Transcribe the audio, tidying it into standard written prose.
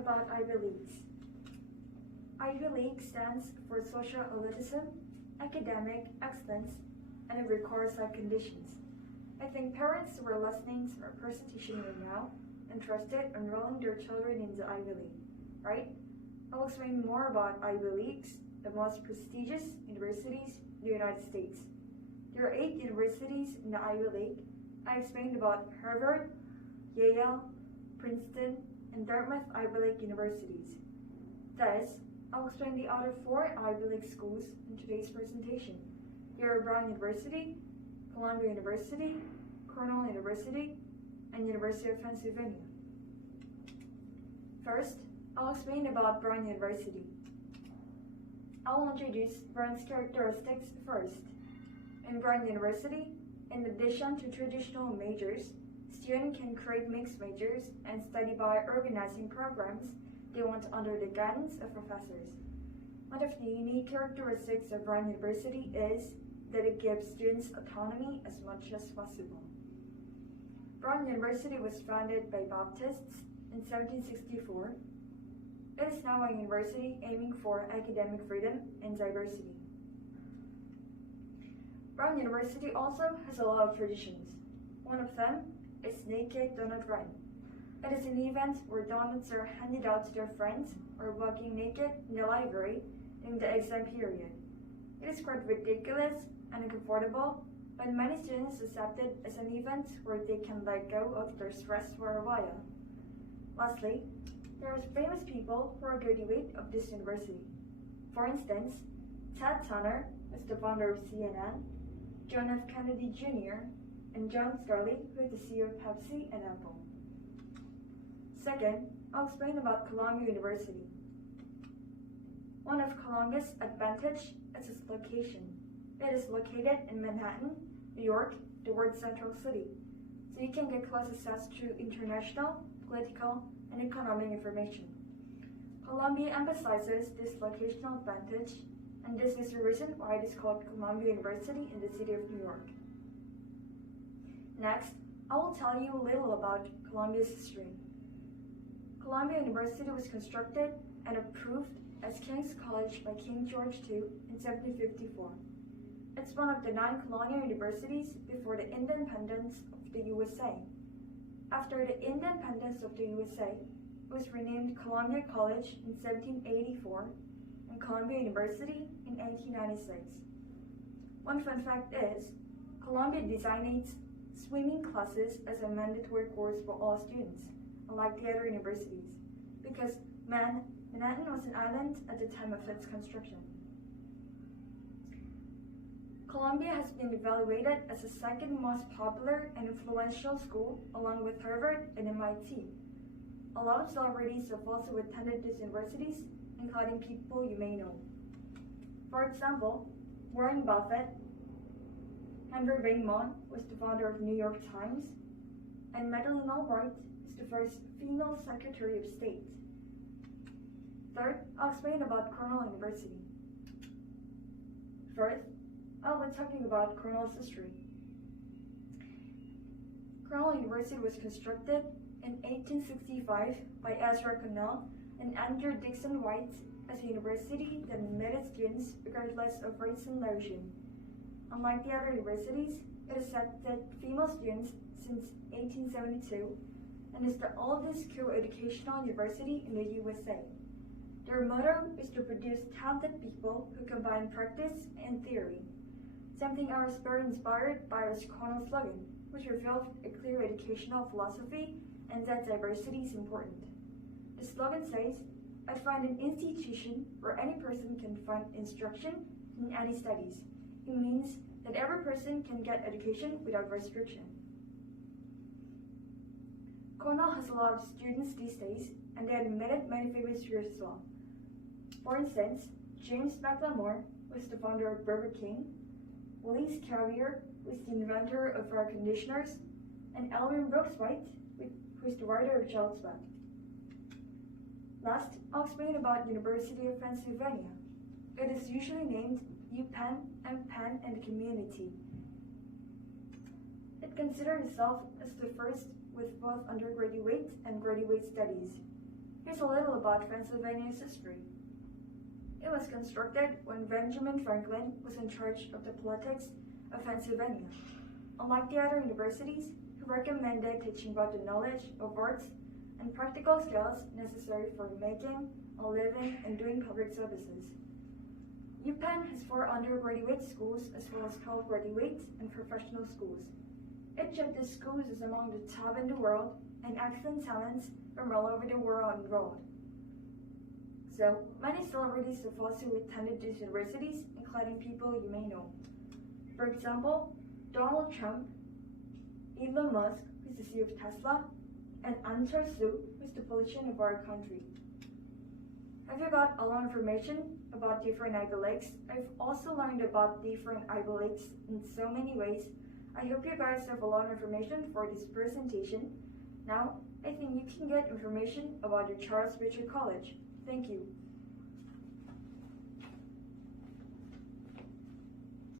about Ivy Leagues. Ivy League stands for social elitism, academic excellence, and it requires like conditions. I think parents who are listening to our presentation right now interested in enrolling their children into Ivy League, right? I'll explain more about Ivy Leagues, the most prestigious universities in the United States. There are 8 universities in the Ivy League. I explained about Harvard, Yale, Princeton, and Dartmouth Ivy League universities. Thus, I'll explain the other 4 Ivy League schools in today's presentation. They are Brown University, Columbia University, Cornell University, and University of Pennsylvania. First, I'll explain about Brown University. I'll introduce Brown's characteristics first. In Brown University, in addition to traditional majors, students can create mixed majors and study by organizing programs they want under the guidance of professors. One of the unique characteristics of Brown University is that it gives students autonomy as much as possible. Brown University was founded by Baptists in 1764. It is now a university aiming for academic freedom and diversity. Brown University also has a lot of traditions. One of them is Naked Donut Run. It is an event where donuts are handed out to their friends or walking naked in the library during the exam period. It is quite ridiculous and uncomfortable, but many students accept it as an event where they can let go of their stress for a while. Lastly, there are famous people who are graduates of this university. For instance, Ted Turner is the founder of CNN, John F. Kennedy Jr., and John Starley, who is the CEO of Pepsi and Apple. Second, I'll explain about Columbia University. One of Columbia's advantages is its location. It is located in Manhattan, New York, the world's central city, so you can get close access to international, political, and economic information. Columbia emphasizes this locational advantage, and this is the reason why it is called Columbia University in the city of New York. Next, I will tell you a little about Columbia's history. Columbia University was constructed and approved as King's College by King George II in 1754. It's one of the 9 colonial universities before the independence of the USA. After the independence of the USA, it was renamed Columbia College in 1784 and Columbia University in 1896. One fun fact is, Columbia designates swimming classes as a mandatory course for all students, unlike the other universities, because Manhattan was an island at the time of its construction. Columbia has been evaluated as the second most popular and influential school, along with Harvard and MIT. A lot of celebrities have also attended these universities, including people you may know. For example, Warren Buffett, Henry Raymond was the founder of New York Times, and Madeleine Albright is the first female Secretary of State. Third, I'll explain about Cornell University. First, I'll be talking about Cornell's history. Cornell University was constructed in 1865 by Ezra Cornell and Andrew Dixon White as a university that admitted students regardless of race and religion. Unlike the other universities, it accepted female students since 1872 and is the oldest co-educational university in the USA. Their motto is to produce talented people who combine practice and theory, something I was very inspired by our Cornell slogan, which reveals a clear educational philosophy and that diversity is important. The slogan says, "I'd find an institution where any person can find instruction in any studies." It means that every person can get education without restriction. Cornell has a lot of students these days, and they admitted many famous figures as well. For instance, James McLemore was the founder of Burger King, Willis Carrier was the inventor of air conditioners, and Alvin Brooks White, who is the writer of Child's Play. Last, I'll explain about University of Pennsylvania. It is usually named UPenn and Penn in the community. It considers itself as the first with both undergraduate and graduate studies. Here's a little about Pennsylvania's history. It was constructed when Benjamin Franklin was in charge of the politics of Pennsylvania. Unlike the other universities, he recommended teaching about the knowledge of arts and practical skills necessary for making a living and doing public services. UPenn has 4 undergraduate schools as well as 12 graduate and professional schools. Each of these schools is among the top in the world, and excellent talents from all over the world enrolled. So, many celebrities have also attended these universities, including people you may know. For example, Donald Trump, Elon Musk, who is the CEO of Tesla, and Ansar Su, who is the politician of our country. Have you got a lot of information about different Ivy Leagues? I've also learned about different Ivy Leagues in so many ways. I hope you guys have a lot of information for this presentation. Now, I think you can get information about your Charles Richard College. Thank you.